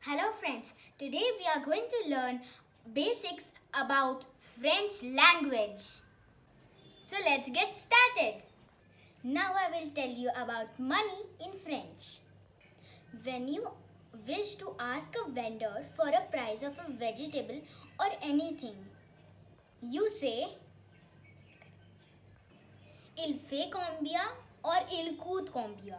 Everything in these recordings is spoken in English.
Hello friends, today we are going to learn basics about French language. So let's get started. Now I will tell you about money in French. When you wish to ask a vendor for a price of a vegetable or anything, you say Il fait combien or Il coûte combien.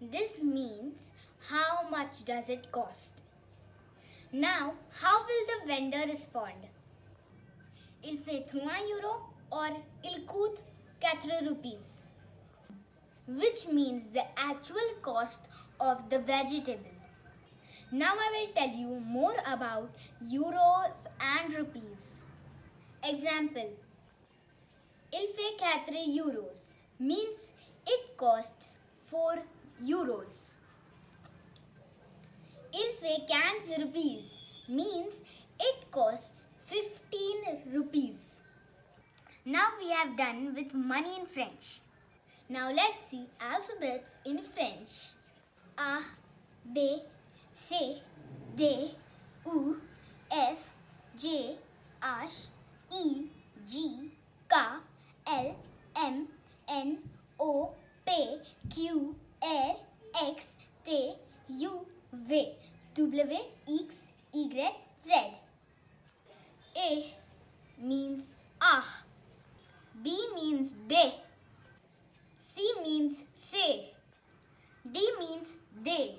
This means how much does it cost. Now, how will the vendor respond? Il fait 3 euros or il coûte 4 rupees, which means the actual cost of the vegetable. Now I will tell you more about euros and rupees. Example, il fait 4 euros means it costs 4 euros. Il fait 15 rupees means it costs 15 rupees. Now we have done with money in French. Now let's see alphabets in French. A, B, C, D, U, F, G, H, I, G, K, L, M, N, O, P, Q, R, X, T, U, V, W, X, Y, Z. A means ah, B means be, C means say, D means they,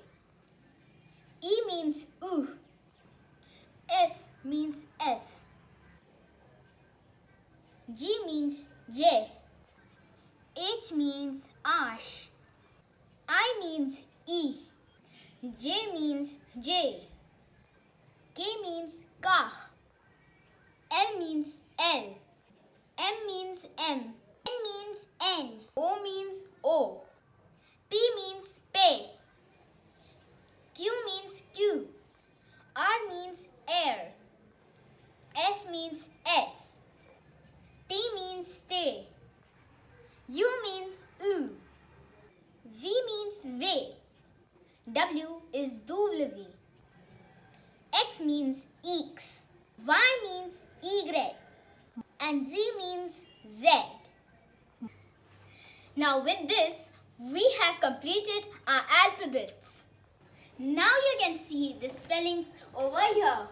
E means oo, F means F, G means J, H means ash, I means E, J means jade, K means kah, L means L, M means M, N means N, O means O, P means pay, Q means Q, R means air, S means S, T means stay, U means U, V means V, W is W, X means X, Y means Y, and Z means Z. Now with this, we have completed our alphabets. Now you can see the spellings over here.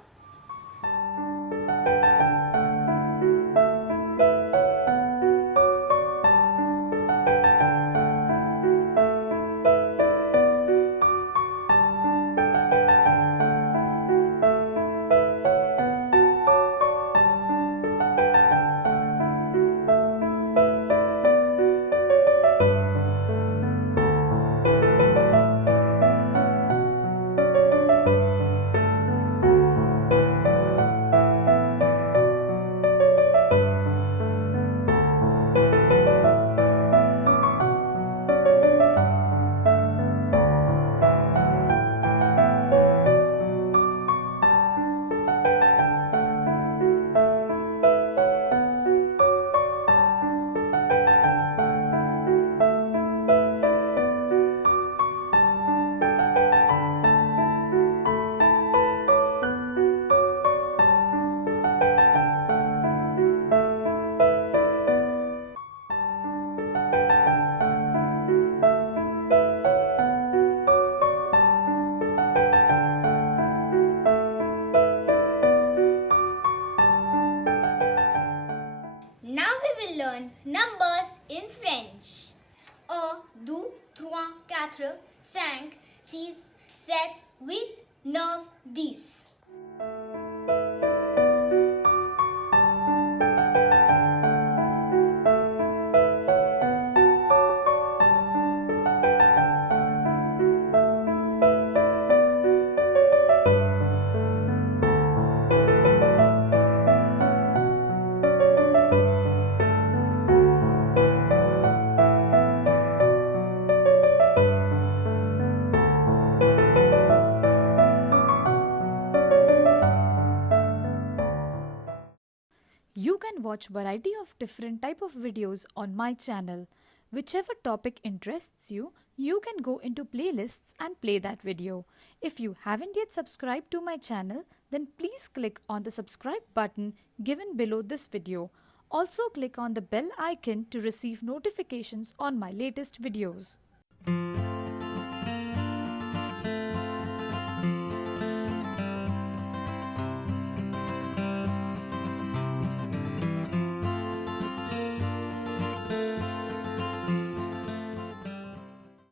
Now we will learn numbers in French. 1, 2, 3, 4, 5, 6, 7, 8, 9, 10. You can watch variety of different type of videos on my channel. Whichever topic interests you, you can go into playlists and play that video. If you haven't yet subscribed to my channel, then please click on the subscribe button given below this video. Also click on the bell icon to receive notifications on my latest videos.